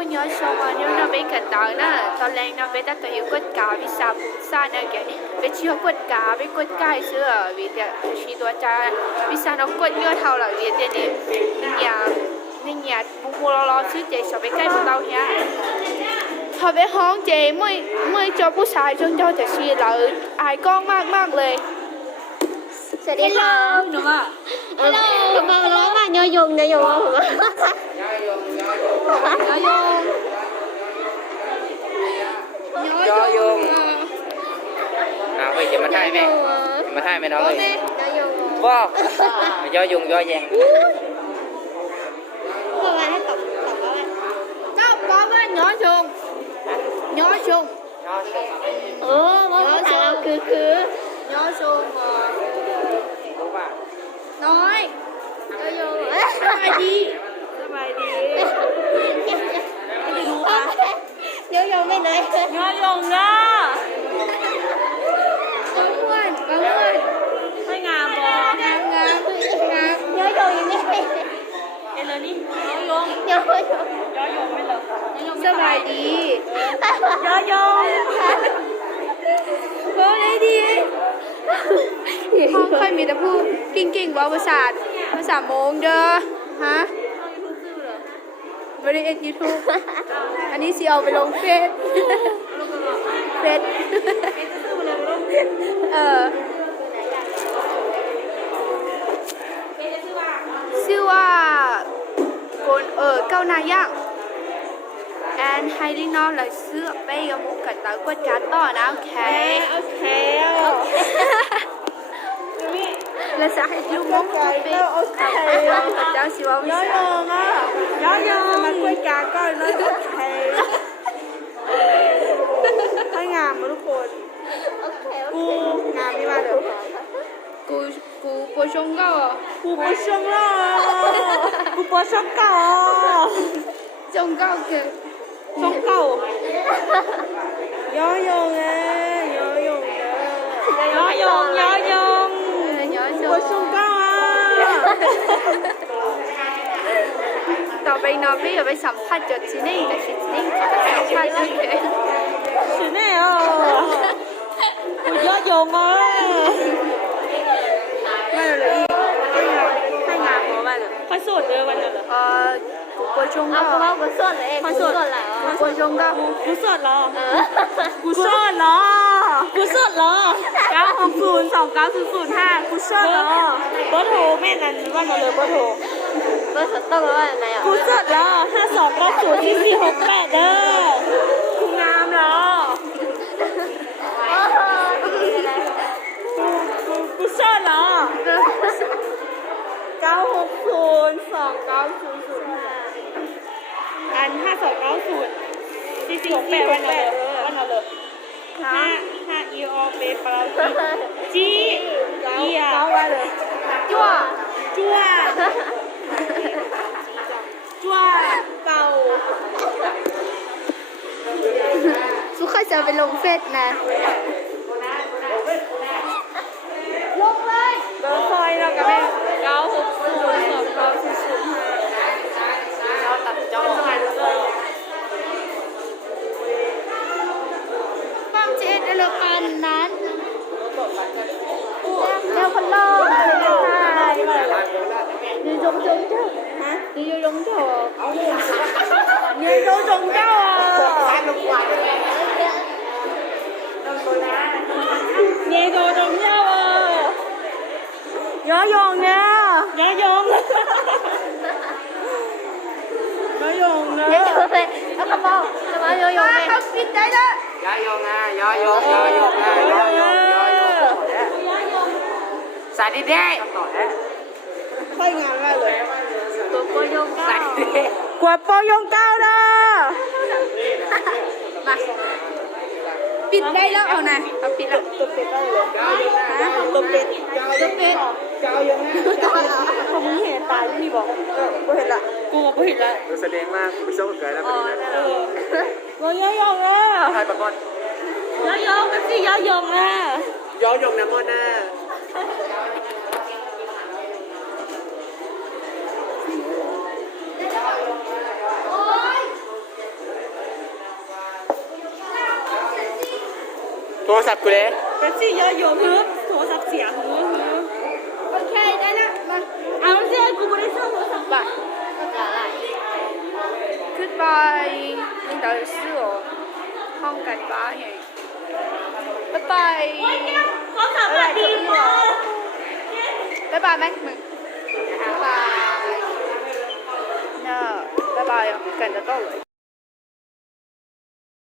nhớ xong mà nếu nó bên cạnh đó nè tao lên nó bên ta có hiệu quất cá vì sao cũng xa nè cái bên chưa quất cá bên quất cá xưa vì thế chỉตัวcha vì sao nó quất nhớ thầu là vì thế này nên nhà mua loซื้อเจสอบไปใกล้พวกเราเนี้ยพอไปห้องเจเมื่อเจอผู้ชายจนเจอแต่ชีเราอายกล้องมากเลยสวัสดีค่ะหนูว่าฮัลโหลมาร้องมายอยงผมว่ายงเฮ้ยจะมาถ่ายไหมมาถ่ายไหมน้องเลยว้าวยอยงยอแยงก็ว่าให้ตบก็บอกว่าย้อยชงย้อยชงย้อยชงคือย้อยชงน้อยย้อยสบายดีไม่รู้ค่ะย้อยไม่ไหนย้อยนะบางวันไม่งามบ่งามย้อยยังไม่เอ็นเลยนี่ย้อยไม่เลยสบายดีย้อยโอ้ยดีห้องเคยมีแต่พูดกิ่งว่าภาษาโมงเด้อฮะบริเอทยูทูบอันนี้สิเอาไปลงเฟซชื่อว่าคนเก้านายะแอนไฮลี่นอเลยซื้อไปกับมุกกับตากวดการต่อนะโอเคแล้วจะให้ดูมุกไปเจ้าสิว่าย้อยมากวดการก่อนเลยโอเคให้งามมาทุกคนกูงามนี่มาเลยกูปวดชงก็กูปวดชงก็ชงก็คือชงก็ย้อยงปวดชงก็ต่อไปน้องพี่อย่าไปสัมภาษณ์จุดที่นี่แต่ที่นี่สัมภาษณ์ที่ไหนที่นี่กูย้อยงไม่เลยให้งามหัวมันค่อยสดเลยวันเดียวเหรอกูปวดชงก็กูสดเลยกูสดแล้วกูปวดชงก็กูสดแล้วกูสดแล้ว9602905กูสดแล้วเบอร์โทรแม่นั่นว่าเราเลยเบอร์โทรต้องว่าอะไรอ่ะกูสดแล้ว52904468เด้อกูงามแล้วกูสดแล้ว9602900อัน52904468วันเดียว5 อีออเปปลาจีอีอ่ะจั่วเก่าสุขจะไปลงเฟซนะลงเลยเบอร์คอยเรากับแม่9602900เราตัดจ้องเจ็ดเรือกันนั้นแล้วคนล่อยืนจงเจ้าฮะยืนจงเจ้ายืนจงเจ้าย้อยงเนี่ยย้อยงเลยแล้วก็บอกจะมาย้อยงเลยเขาปิดได้แล้วย้อยงสาดิเด้ค่อยงานได้เลยกัวปอยงเก้านะมาปิดได้แล้วเอานะเอาปิดแล้วตัวปิดได้เลยตัวปิดเก้ายังเขามึงเห็นตายไม่บอกกูเห็นละกูก็เห็นละแสดงมากไม่ชอบเกิดแล้วมันย้อยงอ่ะถ่ายปะก้อนย้อยงกันสิย้อยงอ่ะนะม่อนหน้า โทรศัพท์กูเลย เป็นสิเยอะโยมเฮ้ยโทรศัพท์เสียเฮ้ย โอเคได้แล้วมา เอาเสียกูไม่ได้ซื้อโทรศัพท์ ไปขึ้นไปนี่到底是哦ห้องกันบ้านไงบ๊ายบาย ขอขับมาดีมาก บ๊ายบายไหมมึงบ๊ายบายเนอะบ๊ายบายกันจะต้องเลย